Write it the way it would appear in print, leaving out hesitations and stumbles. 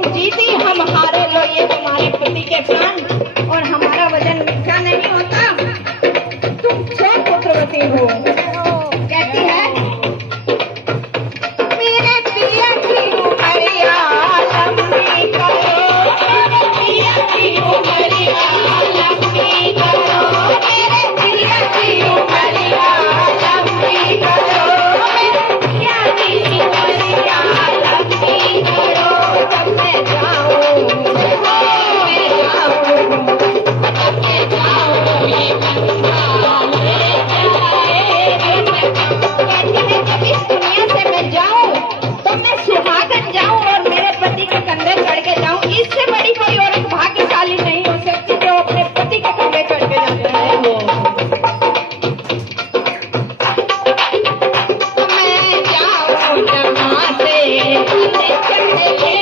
तुम जीती हम हारे, लो ये तुम्हारे पति के प्राण। और हमारा वजन मीठा नहीं होता, तुम 6 पुत्रवती हो। कहती है मेरे पिया की उमरिया लंबी करो, मेरे पिया की उमरिया लंबी करो, मेरे पिया की उमरिया लंबी करो, मेरे पिया की उमरिया लंबी करो। तब मैं जाऊं, मैं जाऊं, तब मैं जाऊं ये गंगा मेरे जाए। कहती है जब इस दुनिया से मैं जाऊं तो मैं सुहागन जाऊं और मेरे पति के कंधे चढ़ के जाऊं। इससे बड़ी कोई औरत भाग्यशाली नहीं हो सकती जो अपने पति के कंधे चढ़ के जाती है। मैं जाऊं जहां से कंधे चढ़ के